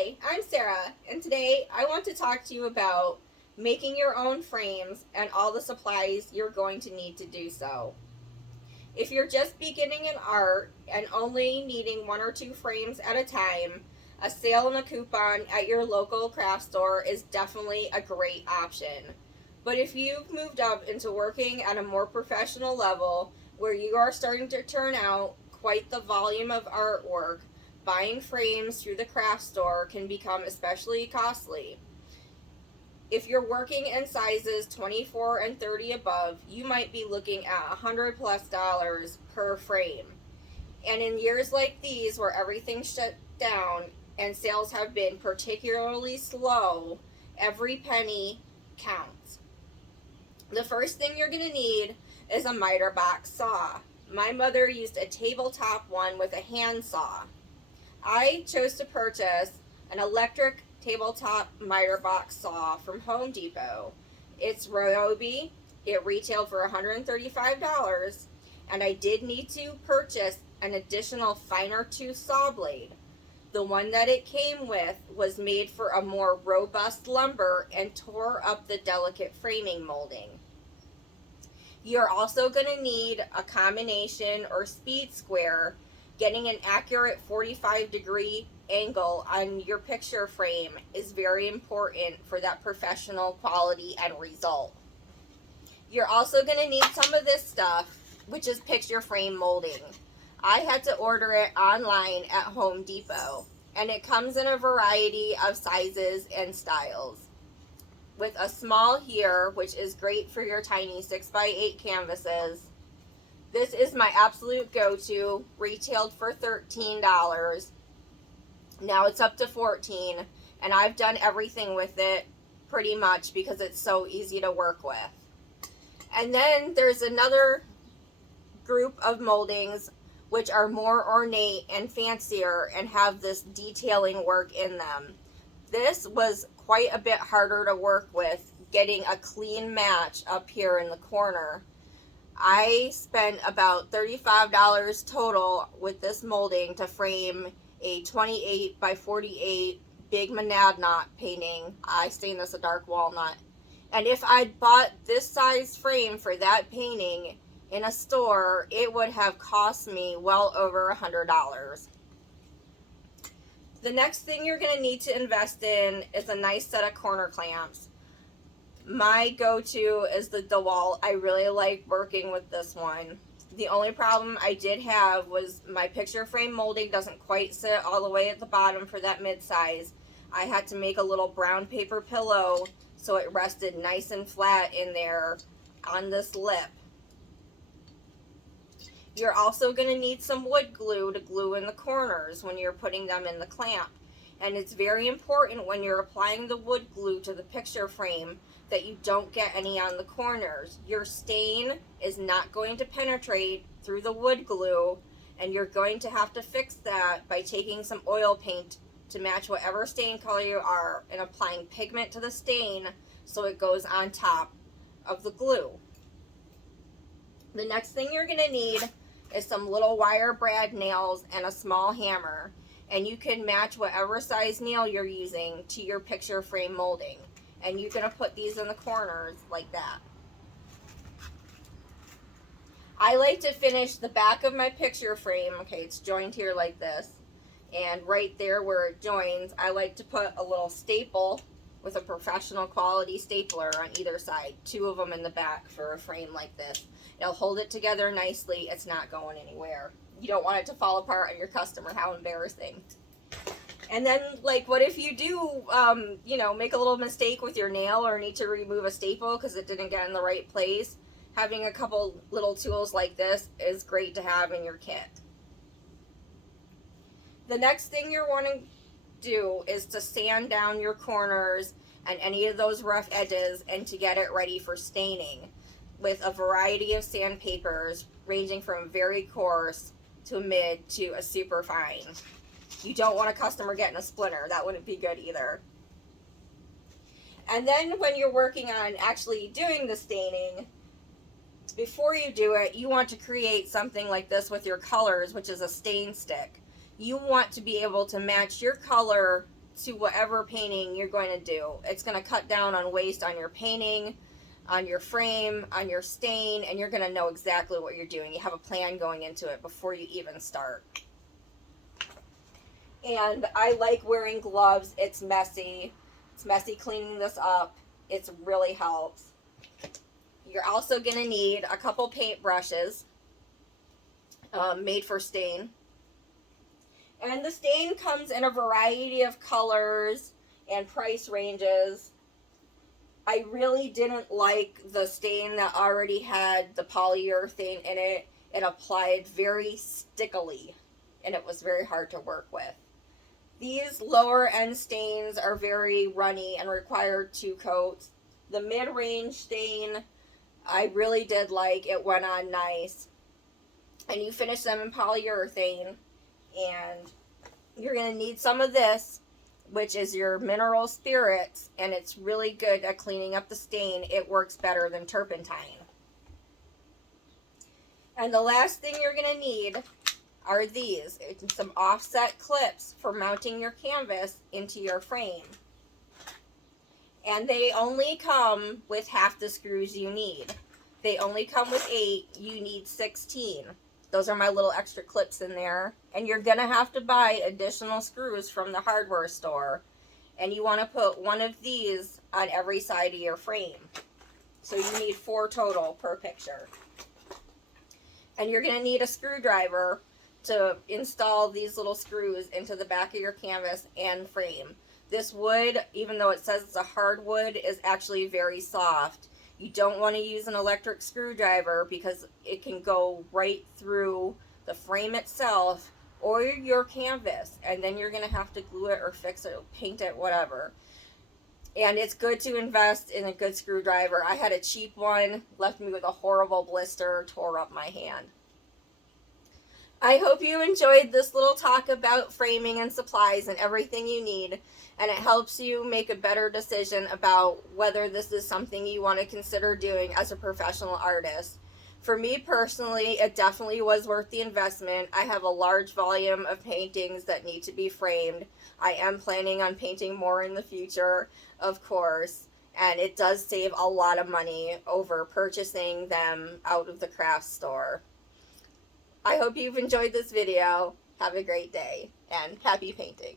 Hi, I'm Sarah, and today I want to talk to you about making your own frames and all the supplies you're going to need to do so. If you're just beginning in art and only needing one or two frames at a time, a sale and a coupon at your local craft store is definitely a great option. But if you've moved up into working at a more professional level where you are starting to turn out quite the volume of artwork, buying frames through the craft store can become especially costly. If you're working in sizes 24 and 30 above, you might be looking at $100+ per frame. And in years like these where everything shut down and sales have been particularly slow, every penny counts. The first thing you're going to need is a miter box saw. My mother used a tabletop one with a hand saw. I chose to purchase an electric tabletop miter box saw from Home Depot. It's Ryobi. It retailed for $135, and I did need to purchase an additional finer tooth saw blade. The one that it came with was made for a more robust lumber and tore up the delicate framing molding. You're also going to need a combination or speed square. Getting an accurate 45-degree angle on your picture frame is very important for that professional quality and result. You're also going to need some of this stuff, which is picture frame molding. I had to order it online at Home Depot, and it comes in a variety of sizes and styles. With a small here, which is great for your tiny 6x8 canvases. This is my absolute go-to, retailed for $13. Now it's up to $14, and I've done everything with it pretty much because it's so easy to work with. And then there's another group of moldings which are more ornate and fancier and have this detailing work in them. This was quite a bit harder to work with, getting a clean match up here in the corner. I spent about $35 total with this molding to frame a 28 by 48 big monadnock painting. I stained this a dark walnut. And if I'd bought this size frame for that painting in a store, it would have cost me well over $100. The next thing you're going to need to invest in is a nice set of corner clamps. My go-to is the DeWalt. I really like working with this one. The only problem I did have was my picture frame molding doesn't quite sit all the way at the bottom for that mid-size. I had to make a little brown paper pillow so it rested nice and flat in there on this lip. You're also going to need some wood glue to glue in the corners when you're putting them in the clamp. And it's very important when you're applying the wood glue to the picture frame that you don't get any on the corners. Your stain is not going to penetrate through the wood glue, and you're going to have to fix that by taking some oil paint to match whatever stain color you are and applying pigment to the stain so it goes on top of the glue. The next thing you're going to need is some little wire brad nails and a small hammer, and you can match whatever size nail you're using to your picture frame molding. And you're going to put these in the corners like that. I like to finish the back of my picture frame. Okay, it's joined here like this. And right there where it joins, I like to put a little staple with a professional quality stapler on either side. 2 of them in the back for a frame like this. It'll hold it together nicely. It's not going anywhere. You don't want it to fall apart on your customer. How embarrassing. And then, like, what if you do, make a little mistake with your nail or need to remove a staple because it didn't get in the right place? Having a couple little tools like this is great to have in your kit. The next thing you're wanting to do is to sand down your corners and any of those rough edges and to get it ready for staining with a variety of sandpapers ranging from very coarse to mid to a super fine. You don't want a customer getting a splinter. That wouldn't be good either. And then when you're working on actually doing the staining, before you do it, you want to create something like this with your colors, which is a stain stick. You want to be able to match your color to whatever painting you're going to do. It's going to cut down on waste on your painting, on your frame, on your stain, and you're going to know exactly what you're doing. You have a plan going into it before you even start. And I like wearing gloves. It's messy. It's messy cleaning this up. It really helps. You're also going to need a couple paint brushes made for stain. And the stain comes in a variety of colors and price ranges. I really didn't like the stain that already had the polyurethane in it. It applied very stickily, and it was very hard to work with. These lower end stains are very runny and require 2 coats. The mid-range stain, I really did like. It went on nice. And you finish them in polyurethane. And you're going to need some of this, which is your mineral spirits, and it's really good at cleaning up the stain. It works better than turpentine. And the last thing you're going to need are these. It's some offset clips for mounting your canvas into your frame. And they only come with half the screws you need. They only come with 8. You need 16. Those are my little extra clips in there. And you're going to have to buy additional screws from the hardware store. And you want to put one of these on every side of your frame. So you need 4 total per picture. And you're going to need a screwdriver to install these little screws into the back of your canvas and frame. This wood, even though it says it's a hardwood, is actually very soft. You don't want to use an electric screwdriver because it can go right through the frame itself or your canvas, and then you're going to have to glue it or fix it, paint it, whatever. And it's good to invest in a good screwdriver. I had a cheap one, left me with a horrible blister, tore up my hand. I hope you enjoyed this little talk about framing and supplies and everything you need, and it helps you make a better decision about whether this is something you want to consider doing as a professional artist. For me personally, it definitely was worth the investment. I have a large volume of paintings that need to be framed. I am planning on painting more in the future, of course, and it does save a lot of money over purchasing them out of the craft store. I hope you've enjoyed this video. Have a great day, and happy painting.